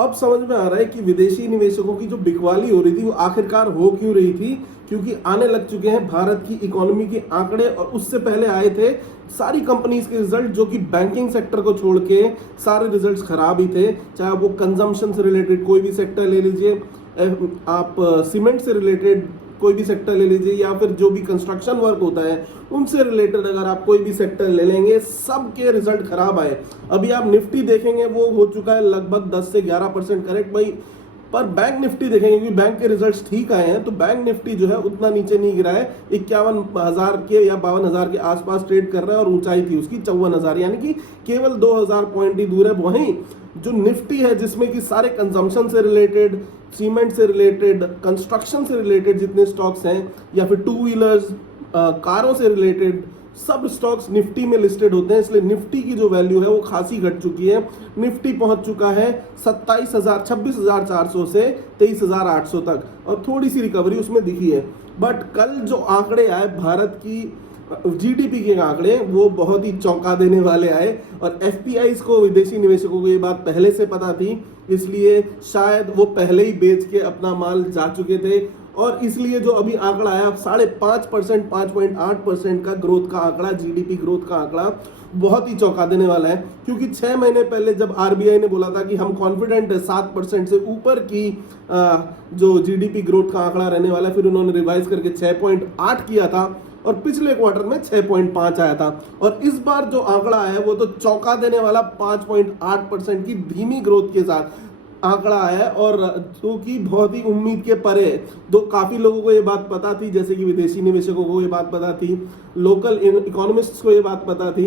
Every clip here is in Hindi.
अब समझ में आ रहा है कि विदेशी निवेशकों की जो बिकवाली हो रही थी वो आखिरकार हो क्यों रही थी, क्योंकि आने लग चुके हैं भारत की इकोनॉमी के आंकड़े और उससे पहले आए थे सारी कंपनीज के रिजल्ट, जो कि बैंकिंग सेक्टर को छोड़ के सारे रिजल्ट्स खराब ही थे। चाहे वो कंजम्पशन से रिलेटेड कोई भी सेक्टर ले लीजिए, आप सीमेंट से रिलेटेड कोई भी सेक्टर ले लीजिए, या फिर जो भी कंस्ट्रक्शन वर्क होता है उनसे रिलेटेड अगर आप कोई भी सेक्टर ले लेंगे, सबके रिजल्ट खराब आए। अभी आप निफ्टी देखेंगे वो हो चुका है लगभग 10 से 11% करेक्ट भाई, पर बैंक निफ्टी देखेंगे क्योंकि बैंक के रिजल्ट्स ठीक आए हैं, तो बैंक निफ्टी जो है उतना नीचे नहीं गिरा है। 51,000 के या 52,000 के आसपास ट्रेड कर रहा है, और ऊंचाई थी उसकी 54,000, यानी कि केवल 2,000 पॉइंट ही दूर है। वहीं जो निफ्टी है जिसमें कि सारे कंजम्पशन से रिलेटेड, सीमेंट से रिलेटेड, कंस्ट्रक्शन से रिलेटेड जितने स्टॉक्स हैं, या फिर टू व्हीलर्स, कारों से रिलेटेड सब स्टॉक्स निफ्टी में लिस्टेड होते हैं, इसलिए निफ्टी की जो वैल्यू है वो खासी घट चुकी है। निफ्टी पहुंच चुका है 26,400 से 23,800 तक, और थोड़ी सी रिकवरी उसमें दिखी है। बट कल जो आंकड़े आए भारत की जीडीपी के आंकड़े, वो बहुत ही चौंका देने वाले आए, और एफपीआई को, विदेशी निवेशकों को ये बात पहले से पता थी, इसलिए शायद वो पहले ही बेच के अपना माल जा चुके थे। और इसलिए जो अभी आंकड़ा आया 5.5%, 5.8% का ग्रोथ का आंकड़ा, जीडीपी ग्रोथ का आंकड़ा बहुत ही चौंका देने वाला है। क्योंकि 6 महीने पहले जब आरबीआई ने बोला था कि हम कॉन्फिडेंट है 7% से ऊपर की जो जीडीपी ग्रोथ का आंकड़ा रहने वाला है, फिर उन्होंने रिवाइज करके 6.8 किया था, और पिछले क्वार्टर में 6.5 आया था। और इस बार जो आंकड़ा है वो तो चौंका देने वाला 5.8% की धीमी ग्रोथ के साथ आंकड़ा है, और जो कि बहुत ही उम्मीद के परे है। तो काफी लोगों को ये बात पता थी, जैसे कि विदेशी निवेशकों को ये बात पता थी, लोकल इकोनॉमिस्ट्स को ये बात पता थी।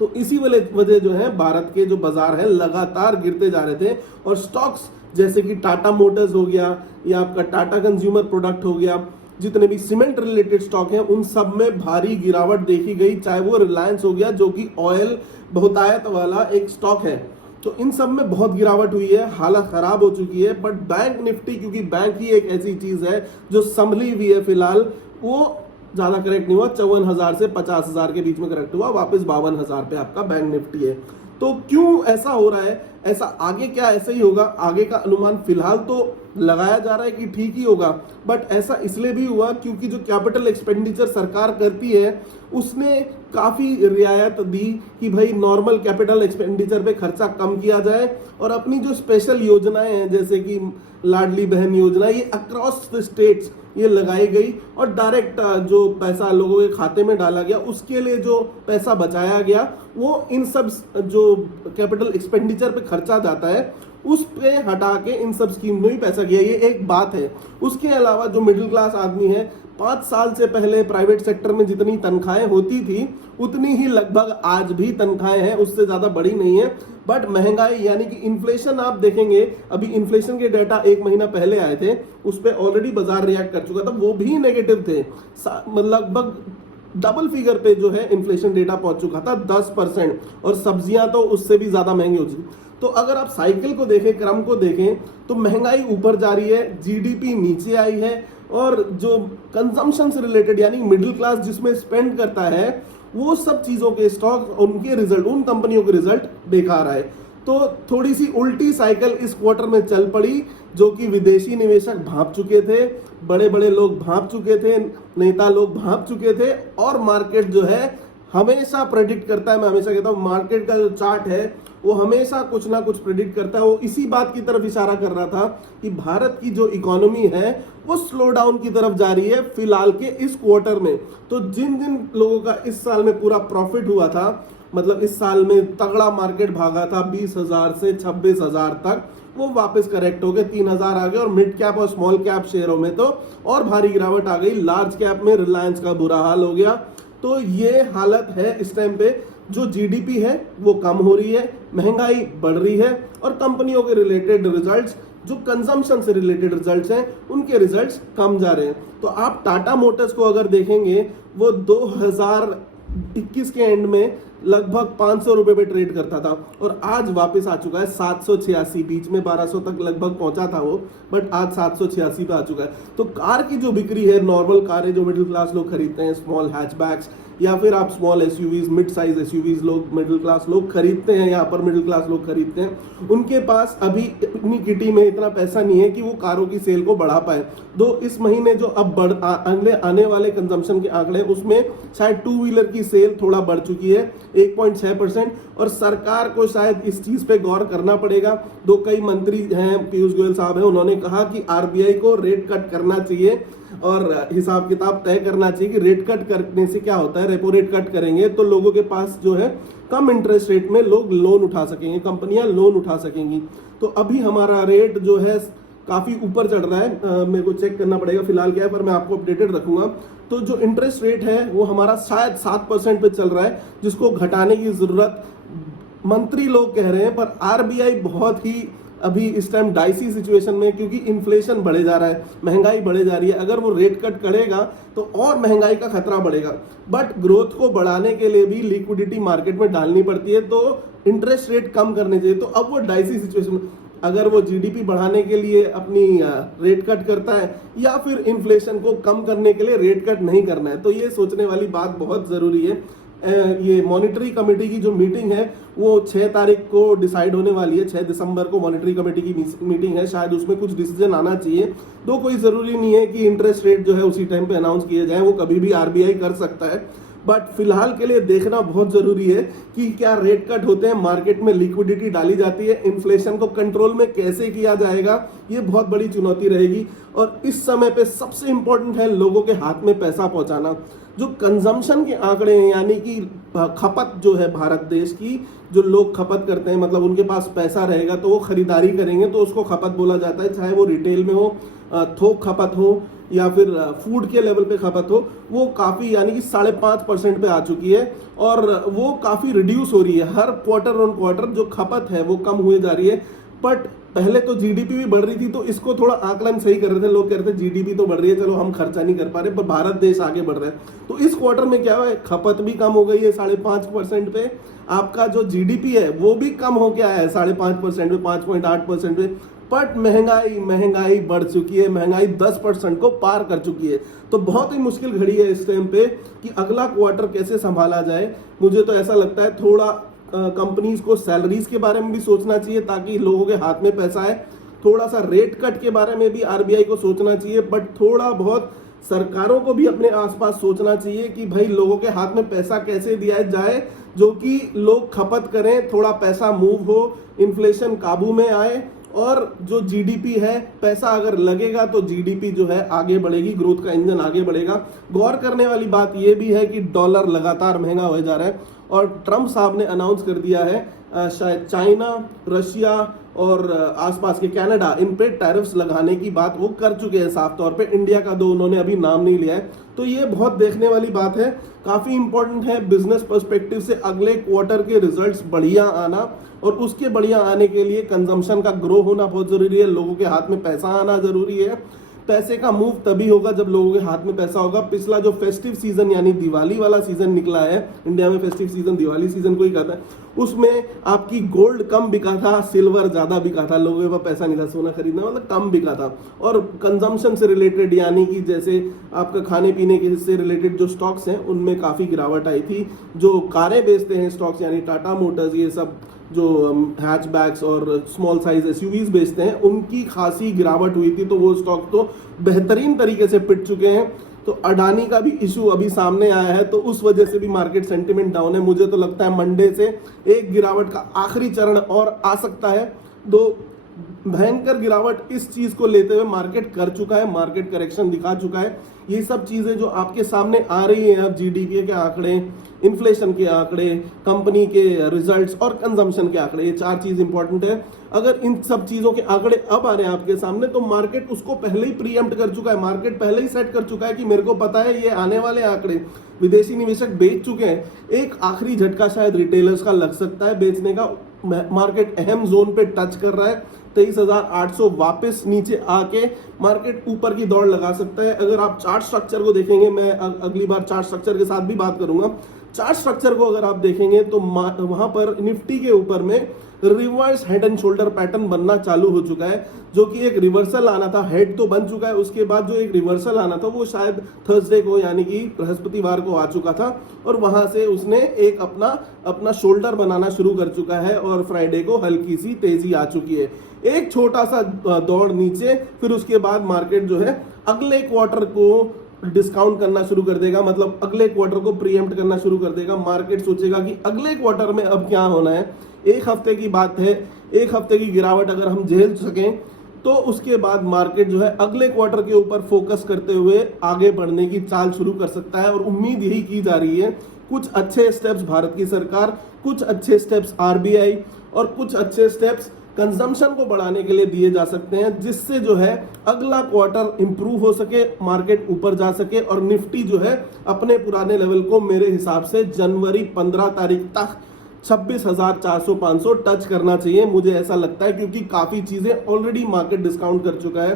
तो इसी वजह जो है भारत के जो बाजार है लगातार गिरते जा रहे थे, और स्टॉक्स जैसे कि टाटा मोटर्स हो गया, या आपका टाटा कंज्यूमर प्रोडक्ट हो गया, जितने भी सीमेंट रिलेटेड स्टॉक हैं उन सब में भारी गिरावट देखी गई। चाहे वो रिलायंस हो गया जो कि ऑयल बहुतायत वाला एक स्टॉक है, तो इन सब में बहुत गिरावट हुई है, हालत खराब हो चुकी है। बट बैंक निफ्टी, क्योंकि बैंक ही एक ऐसी चीज है जो संभली हुई है फिलहाल, वो ज्यादा करेक्ट नहीं हुआ, 54,000 से 50,000 के बीच में करेक्ट हुआ, वापस 52,000 पे आपका बैंक निफ्टी है। तो क्यों ऐसा हो रहा है, ऐसा आगे क्या ऐसा ही होगा? आगे का अनुमान फिलहाल तो लगाया जा रहा है कि ठीक ही होगा, बट ऐसा इसलिए भी हुआ क्योंकि जो कैपिटल एक्सपेंडिचर सरकार करती है उसने काफी रियायत दी कि भाई नॉर्मल कैपिटल एक्सपेंडिचर पे खर्चा कम किया जाए, और अपनी जो स्पेशल योजनाएं हैं जैसे कि लाडली बहन योजना, ये अक्रॉस द स्टेट्स ये लगाई गई, और डायरेक्ट जो पैसा लोगों के खाते में डाला गया उसके लिए जो पैसा बचाया गया वो इन सब जो कैपिटल एक्सपेंडिचर पे खर्चा जाता है उस पे हटा के इन सब स्कीम में भी पैसा गया, ये एक बात है। उसके अलावा जो मिडिल क्लास आदमी है, 5 साल से पहले प्राइवेट सेक्टर में जितनी तनख्वाहें होती थी उतनी ही लगभग आज भी तनख्वाहें हैं, उससे ज्यादा बड़ी नहीं है। बट महंगाई यानी कि इन्फ्लेशन आप देखेंगे, अभी इन्फ्लेशन के डाटा 1 महीना पहले आए थे, उस पर ऑलरेडी बाजार रिएक्ट कर चुका था, वो भी नेगेटिव थे, लगभग डबल फिगर पे जो है इन्फ्लेशन डेटा पहुंच चुका था 10%, और सब्जियां तो उससे भी ज्यादा महंगी हो चुकी। तो अगर आप साइकिल को देखें, क्रम को देखें, तो महंगाई ऊपर जा रही है, जीडीपी नीचे आई है, और जो कंजम्पशन से रिलेटेड यानी मिडिल क्लास जिसमें स्पेंड करता है वो सब चीजों के स्टॉक, उनके रिजल्ट, उन कंपनियों के रिजल्ट बेकार आए। तो थोड़ी सी उल्टी साइकिल इस क्वार्टर में चल पड़ी, जो कि विदेशी निवेशक भांप चुके थे, बड़े बड़े लोग भांप चुके थे, नेता लोग भांप चुके थे, और मार्केट जो है हमेशा प्रेडिक्ट करता है। मैं हमेशा कहता हूं मार्केट का जो चार्ट है वो हमेशा कुछ ना कुछ प्रेडिक्ट करता है। वो इसी बात की तरफ इशारा कर रहा था कि भारत की जो इकोनॉमी है वो स्लो डाउन की तरफ जा रही है फिलहाल के इस क्वार्टर में। तो जिन जिन लोगों का इस साल में पूरा प्रॉफिट हुआ था, मतलब इस साल में तगड़ा मार्केट भागा था 20,000 से 26,000 तक, वो वापस करेक्ट हो गए, 3,000 आ गए, और मिड कैप और स्मॉल कैप शेयरों में तो और भारी गिरावट आ गई। लार्ज कैप में रिलायंस का बुरा हाल हो गया। तो ये हालत है इस टाइम पे, जो जीडीपी है वो कम हो रही है, महंगाई बढ़ रही है, और कंपनियों के रिलेटेड रिजल्ट्स, जो कंजम्पशन से रिलेटेड रिजल्ट्स हैं, उनके रिजल्ट्स कम जा रहे हैं। तो आप टाटा मोटर्स को अगर देखेंगे, वो 2021 के एंड में लगभग 500 रुपए पे ट्रेड करता था, और आज वापस आ चुका है 786, बीच में 1200 तक लगभग पहुंचा था वो, बट आज 786 पे आ चुका है। तो कार की जो बिक्री है, नॉर्मल कारें जो मिडिल क्लास लोग खरीदते हैं, स्मॉल हैचबैक्स या फिर आप small SUVs, mid size SUVs लोग, मिडिल क्लास लोग खरीदते हैं या अपर मिडिल क्लास लोग खरीदते हैं, उनके पास अभी अपनी किटी में इतना पैसा नहीं है कि वो कारों की सेल को बढ़ा पाए। दो इस महीने जो अब अगले आने वाले कंजम्पशन के आंकड़े, उसमें शायद टू व्हीलर की सेल थोड़ा बढ़ चुकी है 1.6%, और सरकार को शायद इस चीज पे गौर करना पड़ेगा। दो कई मंत्री हैं, पीयूष गोयल साहब हैं, उन्होंने कहा कि आरबीआई को रेट कट करना चाहिए और हिसाब किताब तय करना चाहिए कि रेट कट करने से क्या होता है। रेपो रेट कट करेंगे तो लोगों के पास जो है कम इंटरेस्ट रेट में लोग लोन उठा सकेंगे, कंपनियां लोन उठा सकेंगी। तो अभी हमारा रेट जो है काफी ऊपर चढ़ रहा है, मेरे को चेक करना पड़ेगा फिलहाल क्या है, पर मैं आपको अपडेटेड रखूंगा। तो जो इंटरेस्ट रेट है वो हमारा शायद 7% पे चल रहा है, जिसको घटाने की जरूरत मंत्री लोग कह रहे हैं, पर आरबीआई बहुत ही अभी इस टाइम डाइसी सिचुएशन में, क्योंकि इन्फ्लेशन बढ़े जा रहा है, महंगाई बढ़े जा रही है। अगर वो रेट कट करेगा तो और महंगाई का खतरा बढ़ेगा। बट ग्रोथ को बढ़ाने के लिए भी लिक्विडिटी मार्केट में डालनी पड़ती है, तो इंटरेस्ट रेट कम करने चाहिए। तो अब वो डाइसी सिचुएशन, अगर वो जीडीपी बढ़ाने के लिए अपनी रेट कट करता है या फिर इन्फ्लेशन को कम करने के लिए रेट कट नहीं करना है, तो ये सोचने वाली बात बहुत जरूरी है। ये मॉनिटरी कमेटी की जो मीटिंग है वो 6 तारीख को डिसाइड होने वाली है। 6 दिसंबर को मॉनिटरी कमेटी की मीटिंग है, शायद उसमें कुछ डिसीजन आना चाहिए। तो कोई जरूरी नहीं है कि इंटरेस्ट रेट जो है उसी टाइम पे अनाउंस किए जाए, वो कभी भी आरबीआई कर सकता है। बट फिलहाल के लिए देखना बहुत जरूरी है कि क्या रेट कट होते हैं, मार्केट में लिक्विडिटी डाली जाती है, इन्फ्लेशन को कंट्रोल में कैसे किया जाएगा, ये बहुत बड़ी चुनौती रहेगी। और इस समय पे सबसे इंपॉर्टेंट है लोगों के हाथ में पैसा पहुंचाना। जो कंजम्पशन के आंकड़े हैं, यानी कि खपत जो है भारत देश की, जो लोग खपत करते हैं, मतलब उनके पास पैसा रहेगा तो वो खरीदारी करेंगे, तो उसको खपत बोला जाता है। चाहे वो रिटेल में हो, थोक खपत हो या फिर फूड के लेवल पे खपत हो, वो काफ़ी यानी कि 5.5% पे आ चुकी है और वो काफ़ी रिड्यूस हो रही है। हर क्वार्टर ऑन क्वार्टर जो खपत है वो कम हुए जा रही है। बट पहले तो जीडीपी भी बढ़ रही थी, तो इसको थोड़ा आकलन सही कर रहे थे। लोग कह रहे थे जीडीपी तो बढ़ रही है, चलो हम खर्चा नहीं कर पा रहे, पर भारत देश आगे बढ़ रहा है। तो इस क्वार्टर में क्या हुआ है, खपत भी कम हो गई है 5.5% पे, आपका जो जीडीपी है वो भी कम हो गया है 5.5% पे, 5.8% पे। बट महंगाई बढ़ चुकी है, महंगाई 10% को पार कर चुकी है। तो बहुत ही मुश्किल घड़ी है इस टाइम पे कि अगला क्वार्टर कैसे संभाला जाए। मुझे तो ऐसा लगता है थोड़ा कंपनीज को सैलरीज के बारे में भी सोचना चाहिए ताकि लोगों के हाथ में पैसा आए। थोड़ा सा रेट कट के बारे में भी आरबीआई को सोचना चाहिए, बट थोड़ा बहुत सरकारों को भी अपने आसपास सोचना चाहिए कि भाई लोगों के हाथ में पैसा कैसे दिया जाए जो कि लोग खपत करें, थोड़ा पैसा मूव हो, इन्फ्लेशन काबू में आए और जो जीडीपी है, पैसा अगर लगेगा तो जीडीपी जो है आगे बढ़ेगी, ग्रोथ का इंजन आगे बढ़ेगा। गौर करने वाली बात यह भी है कि डॉलर लगातार महंगा हो जा रहा है और ट्रंप साहब ने अनाउंस कर दिया है शायद चाइना, रशिया और आसपास के कनाडा, इन पे टैरिफ्स लगाने की बात वो कर चुके हैं साफ तौर पे। इंडिया का दो उन्होंने अभी नाम नहीं लिया है। तो ये बहुत देखने वाली बात है, काफी इंपॉर्टेंट है बिजनेस पर्सपेक्टिव से। अगले क्वार्टर के रिजल्ट्स बढ़िया आना और उसके बढ़िया आने के लिए कंजम्पशन का ग्रो होना बहुत जरूरी है, लोगों के हाथ में पैसा आना जरूरी है। पैसे का मूव तभी होगा जब लोगों के हाथ में पैसा होगा। पिछला जो फेस्टिव सीजन यानी दिवाली वाला सीजन निकला है, इंडिया में फेस्टिव सीजन दिवाली सीजन को ही कहता है, उसमें आपकी गोल्ड कम बिका था, सिल्वर ज्यादा बिका था, लोगों के पास पैसा नहीं था सोना खरीदना, मतलब कम बिका था। और कंजम्पशन से रिलेटेड यानी कि जैसे आपका खाने पीने के से रिलेटेड जो स्टॉक्स हैं उनमें काफी गिरावट आई थी। जो कारें बेचते हैं स्टॉक्स यानी टाटा मोटर्स, ये सब जो हैचबैक्स और स्मॉल साइज एसयूवीज बेचते हैं, उनकी खासी गिरावट हुई थी। तो वो स्टॉक तो बेहतरीन तरीके से पिट चुके हैं। तो अडानी का भी इशू अभी सामने आया है, तो उस वजह से भी मार्केट सेंटिमेंट डाउन है। मुझे तो लगता है मंडे से एक गिरावट का आखिरी चरण और आ सकता है। दो भयंकर गिरावट इस चीज को लेते हुए मार्केट कर चुका है, मार्केट करेक्शन दिखा चुका है। ये सब चीजें जो आपके सामने आ रही हैं अब, जीडीपी के आंकड़े, इन्फ्लेशन के आंकड़े, कंपनी के रिजल्ट्स और कंजम्पशन के आंकड़े, ये चार चीज इंपॉर्टेंट है। अगर इन सब चीजों के आंकड़े अब आ रहे हैं आपके सामने, तो मार्केट उसको पहले ही प्रीएम्प्ट कर चुका है, मार्केट पहले ही सेट कर चुका है कि मेरे को पता है ये आने वाले आंकड़े, विदेशी निवेशक बेच चुके हैं। एक आखिरी झटका शायद रिटेलर्स का लग सकता है बेचने का। मार्केट अहम जोन पे टच कर रहा है, 23,800 वापस नीचे आके मार्केट ऊपर की दौड़ लगा सकता है। अगर आप चार्ट स्ट्रक्चर को देखेंगे, मैं अगली बार चार्ट स्ट्रक्चर के साथ भी बात करूंगा। चार्ट स्ट्रक्चर को अगर आप देखेंगे तो वहां पर निफ्टी के ऊपर में reverse head and shoulder pattern बनना चालू हो चुका है, जो कि एक रिवर्सल आना था, हेड तो बन चुका है, उसके बाद जो एक रिवर्सल आना था वो शायद थर्सडे को यानी कि बृहस्पतिवार को आ चुका था और वहां से उसने एक अपना शोल्डर बनाना शुरू कर चुका है और फ्राइडे को हल्की सी तेजी आ चुकी है। एक छोटा सा दौड़ नीचे, फिर उसके बाद मार्केट जो है अगले क्वार्टर को डिस्काउंट करना शुरू कर देगा, मतलब अगले क्वार्टर को प्रीएम्प्ट करना शुरू कर देगा। मार्केट सोचेगा कि अगले क्वार्टर में अब क्या होना है, एक हफ्ते की बात है, एक हफ्ते की गिरावट अगर हम झेल सकें तो उसके बाद मार्केट जो है अगले क्वार्टर के ऊपर फोकस करते हुए आगे बढ़ने की चाल शुरू कर सकता है और उम्मीद यही की जा रही है। कुछ अच्छे स्टेप्स भारत की सरकार, कुछ अच्छे स्टेप्स आरबीआई और कुछ अच्छे स्टेप्स कंजम्पशन को बढ़ाने के लिए दिए जा सकते हैं, जिससे जो है अगला क्वार्टर इंप्रूव हो सके, मार्केट ऊपर जा सके और निफ्टी जो है अपने पुराने लेवल को मेरे हिसाब से जनवरी 15 तारीख तक 26,400-500 टच करना चाहिए, मुझे ऐसा लगता है, क्योंकि काफी चीजें ऑलरेडी मार्केट डिस्काउंट कर चुका है।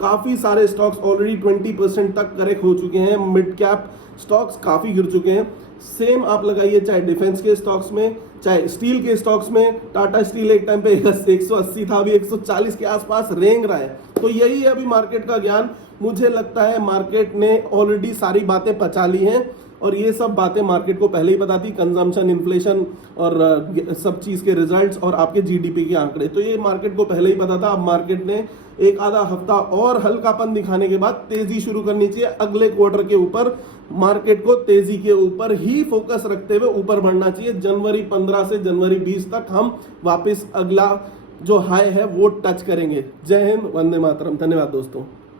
काफी सारे स्टॉक्स ऑलरेडी 20% तक करेक्ट हो चुके हैं, मिड कैप स्टॉक्स काफी गिर चुके हैं। सेम आप लगाइए चाहे डिफेंस के स्टॉक्स में, चाहे स्टील के स्टॉक्स में। टाटा स्टील एक टाइम पे 180 था, अभी 140 के आसपास रेंग रहा है। तो यही है अभी मार्केट का ज्ञान। मुझे लगता है मार्केट ने ऑलरेडी सारी बातें पचा ली हैं और ये सब बातें मार्केट को पहले ही पता थी, कंजम्पशन, इन्फ्लेशन और सब चीज के रिजल्ट्स और आपके जीडीपी के आंकड़े, तो ये मार्केट को पहले ही पता था। अब मार्केट ने एक आधा हफ्ता और हल्कापन दिखाने के बाद तेजी शुरू करनी चाहिए। अगले क्वार्टर के ऊपर मार्केट को तेजी के ऊपर ही फोकस रखते हुए ऊपर बढ़ना चाहिए। जनवरी 15 से जनवरी 20 तक हम वापस अगला जो हाई है वो टच करेंगे। जय हिंद, वंदे मातरम। धन्यवाद दोस्तों।